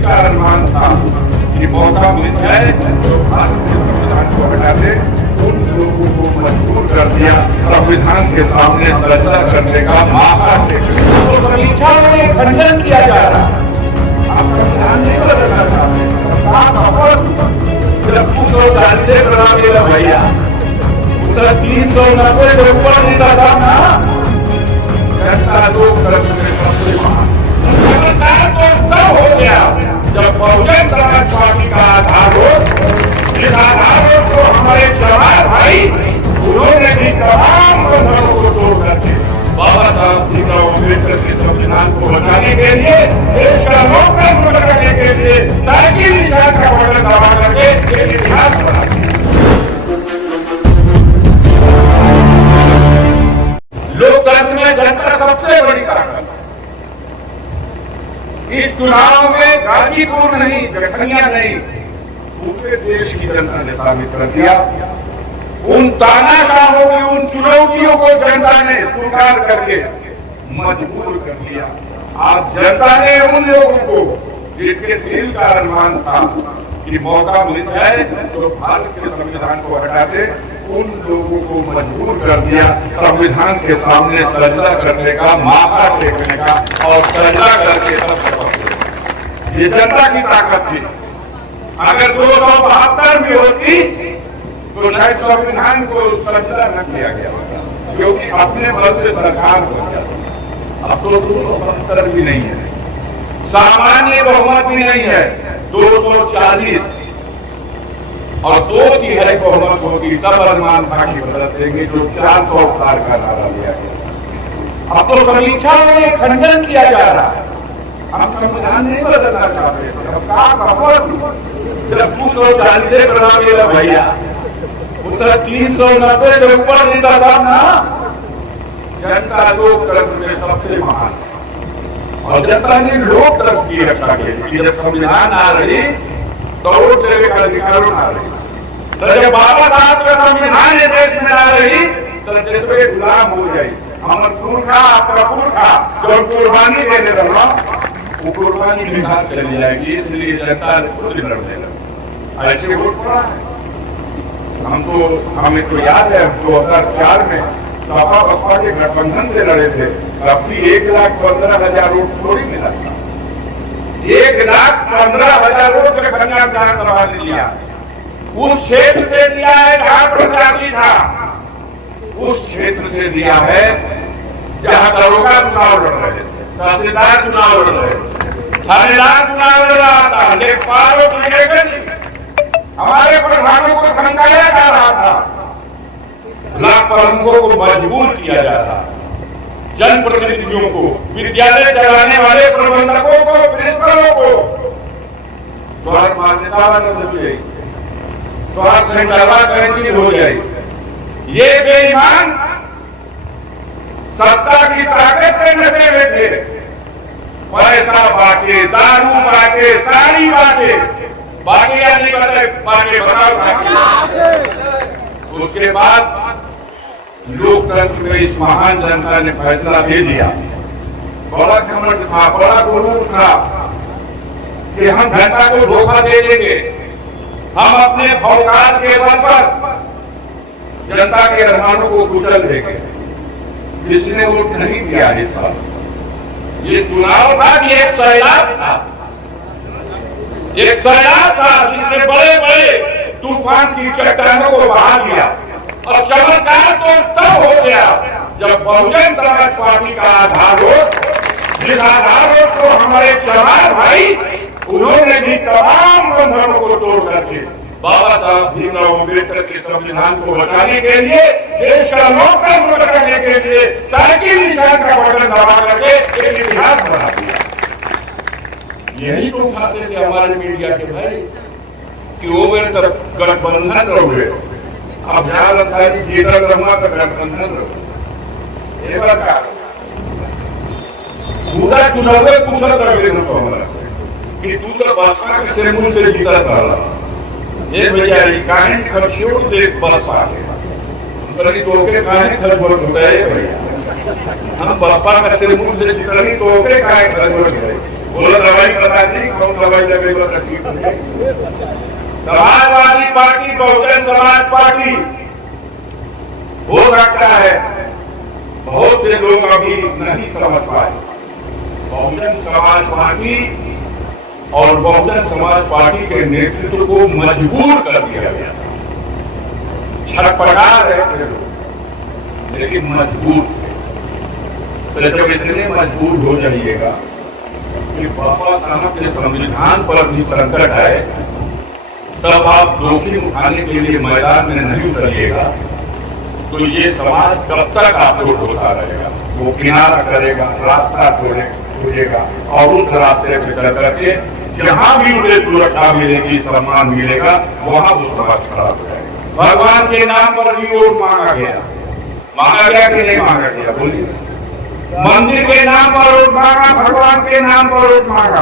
दिल का अरमान था कि मौका मिल जाए तो भारत के संविधान को हटा दे, उन लोगों को मजबूर कर दिया संविधान के सामने सजदा करने का मौका देकर। तो समीक्षा में खंडन किया जा रहा है। आप संविधान नहीं बदलना चाहते, जब 240 से बना दिया भैया, उधर 390 से ऊपर जीता था ना। जनता लोकतंत्र में सबसे महान सरकार तो तब हो गया जब बहुजन समाज पार्टी का आधार हो, जिस आधार को हमारे जवान भाई उन्होंने भी तमाम बंधनों को तोड़ करके बाबा साहब भीमराव अम्बेडकर के संविधान को बचाने के लिए, देश का लोकतंत्र बचाने के लिए साइकिल निशान का बटन दबा करके एक इतिहास बना दिया। लोकतंत्र में जनता सबसे बड़ी ताकत। इस चुनाव में गाजीपुर नहीं, जखनिया नहीं, पूरे देश की जनता ने साबित कर दिया। उन तानाशाहों की, उन चुनौतियों को जनता ने स्वीकार करके मजबूर कर दिया। आज जनता ने उन लोगों को जिनके दिल का अरमान था कि मौका मिल जाए तो भारत के संविधान को हटा दे, उन लोगों को मजबूर कर दिया संविधान के सामने सजदा करने का, माथा टेकने का और सजदा करके सब शपथ। ये जनता की ताकत थी। अगर 272 भी होती तो शायद संविधान को सजदा न किया गया, क्योंकि अपने बल से सरकार हो गया। अब तो 272 भी नहीं है, सामान्य बहुमत भी नहीं है, 240 और 2/3 बहुमत होगी तब अनुमान बाकी बदल देंगे, जो 400 पार का नारा लिया गया। अब तो समीक्षा में खंडन किया जा रहा है। हम संविधान नहीं बदलना चाहते, जब 240 से बना दिया भैया, उधर 390 से ऊपर जीता था ना। जनता लोकतंत्र में सबसे महान, और जनता ने लोकतंत्र की रक्षा के लिए जब संविधान आ रही तो वोट देने का अधिकार आ रही, तो जब बाबा साहब का संविधान देश में आ रही तो देश में गुलाम हो जाए। हमारे पुरखा, आपका पुरखा जो कुर्बानी देने रहा, वो कुर्बानी भी साथ चली जाएगी। इसलिए जनता खुद लड़ देगा। ऐसे वोट पड़ा है। हमें तो याद है 2004 में सपा बसपा के गठबंधन से लड़े थे, काफी 1,15,000 वोट थोड़ी मिला था। 1,15,000 वोट गठबंधन विधानसभा ने लिया। उस क्षेत्र से लिया है जहां प्रत्याशी था, उस क्षेत्र से लिया है जहां दरोगा चुनाव लड़ रहे थे, तहसीलदार चुनाव लड़ रहे थे, थानेदार चुनाव लड़ रहा था, लेखपाल हमारे प्रधानों को धमकाया जा रहा था, ब्लॉक प्रमुखों को मजबूर किया जा रहा, जनप्रतिनिधियों को, विद्यालय चलाने वाले प्रबंधकों को, प्रिंसिपलों को द्वार मान्यता न दी, द्वार सेंटरवा कैंसिल हो जाए। ये बेईमान सत्ता की ताकत के नशे में थे, पैसा बांटे, दारू बांटे, साड़ी बांटे, बाकी नहीं बांटे, बताओ। उसके बाद लोकतंत्र में इस महान जनता ने फैसला दे दिया। बड़ा घमंड था, बड़ा गुरूर था कि हम जनता को धोखा दे देंगे, हम अपने भौकाल के बल पर जनता के अरमानों को कुचल देंगे। जिसने वोट नहीं दिया इस बार, ये चुनाव था, ये सैलाब था, एक सैलाब था जिसने बड़े बड़े तूफान की चट्टानों को बहा दिया। और चमत्कार तो तब हो गया जब बहुजन समाज पार्टी का आधार हो, जिस आधार को हमारे जवान भाई उन्होंने भी तमाम बंधनों को तोड़ करके बाबा साहब भीमराव अम्बेडकर के संविधान को बचाने के लिए, देश का लोकतंत्र बचाने के लिए साइकिल निशान का बटन दबा करके एक इतिहास बना दिया। यही तो उठाते थे हमारे मीडिया के भाई कि वो मेरे तरफ गठबंधन रहोगे, अब ध्यान रखा है कि जीतन रहुआ का गठबंधन रहो। एक बार पूरा चुनाव पूछा था हमारा कि तू तो बसपा के सिरमुन से जीता था, ये भैया काहे खर्चियों देख बसपा के तो के काहे खर्च बहुत होता है भैया, हम बसपा का सिरमुन से जीता नहीं तो के काहे खर्च होता है। बोला दवाई बता दी, कौन दवाई अवेलेबल रखी हुई है। समाजवादी पार्टी, बहुजन समाज पार्टी, हो सकता है बहुत से लोग अभी नहीं समझ पाए, बहुजन समाज पार्टी और बहुजन समाज पार्टी के नेतृत्व को मजबूर कर दिया गया था। छटपटा रहे थे लोग, लेकिन मजबूर थे। तो जब इतने मजबूर हो जाइएगा कि बाबा साहब के संविधान पर भी संकट है, तब आप जोखिम उठाने के लिए मैदान में नहीं उतरिएगा तो ये समाज कब तक आपको होता रहेगा। वो किनारा करेगा, रास्ता छोड़ेगा और उस रास्ते पे चल करके जहां भी उसे सुरक्षा मिलेगी, सम्मान मिलेगा, वहां वो समाज खराब हो जाएगा। भगवान के नाम पर भी वोट मांगा गया कि नहीं मांगा गया? बोलिए। मंदिर के नाम पर वोट मांगा, भगवान के नाम पर वोट मांगा,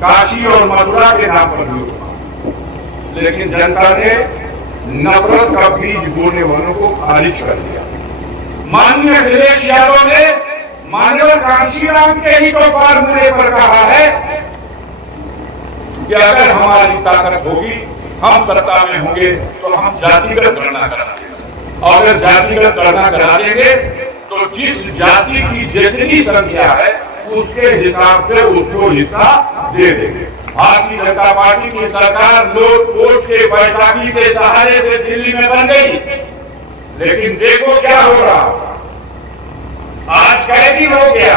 काशी और मथुरा के नाम पर भी वोट मांगा, लेकिन जनता ने नफरत का बीज बोने वालों को खारिज कर दिया। माननीय अखिलेश यादव ने मानव कांशीराम के ही तो फार्मूले पर कहा है कि अगर हमारी ताकत होगी, हम सत्ता में होंगे तो हम जातिगत गणना कराएंगे, और अगर जातिगत गणना करा देंगे तो जिस जाति की जितनी संख्या है उसके हिसाब से उसको हिस्सा दे देंगे। भारतीय जनता पार्टी की सरकार लोग वोट के बैसाखी के सहारे से दिल्ली में बन गई, लेकिन देखो क्या हो रहा। आज कैदी हो गया,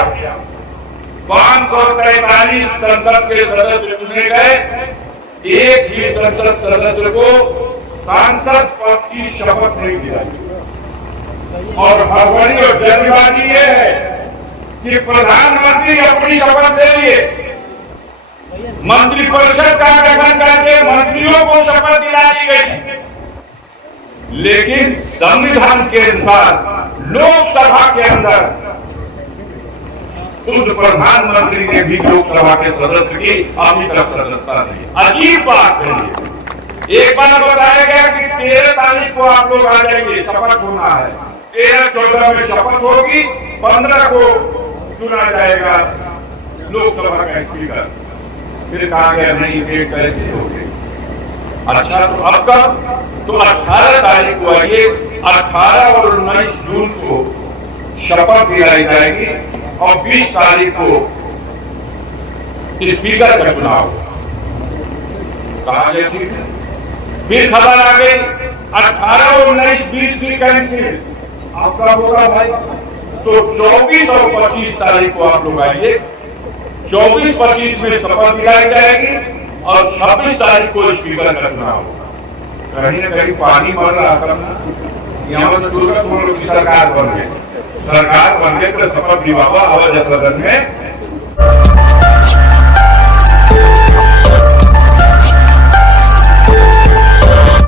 543 संसद के सदस्य चुने गए, एक ही संसद सदस्य को सांसद पद की शपथ नहीं दिलाई। और हड़बड़ी और जल्दबाजी ये है कि प्रधानमंत्री अपनी शपथ ले लिए, मंत्रिपरिषद का गठन करके मंत्रियों को शपथ दिला दी गई, लेकिन संविधान के अनुसार लोकसभा के अंदर खुद प्रधानमंत्री ने भी लोकसभा के सदस्य की अभी तक सदस्यता नहीं। अजीब बात है। एक बार बताया गया कि 13 तारीख को आप लोग आ जाइए, शपथ होना है, 13-14 में शपथ होगी, 15 को चुना जाएगा लोकसभा का स्पीकर। फिर कहा गया नहीं, ये कैसे हो गई? अच्छा, तो अब कब? तो 18 तारीख को आइए, 18 और 19 जून को शपथ दिलाई जाएगी और 20 तारीख को स्पीकर का चुनाव। कहा गया ठीक है। फिर खबर आ गई 18 और 19, 20 भी कैंसिल। अब कब होगा भाई? तो 24 और 25 तारीख को आप लोग आइए, 24-25 में शपथ दिलाई जाएगी और 26 तारीख को स्पीकर का चुनाव। कहीं न कहीं पानी मर रहा था ना, यहाँ पर की सरकार बन गई तो शपथ दिलावा आवाज सदन में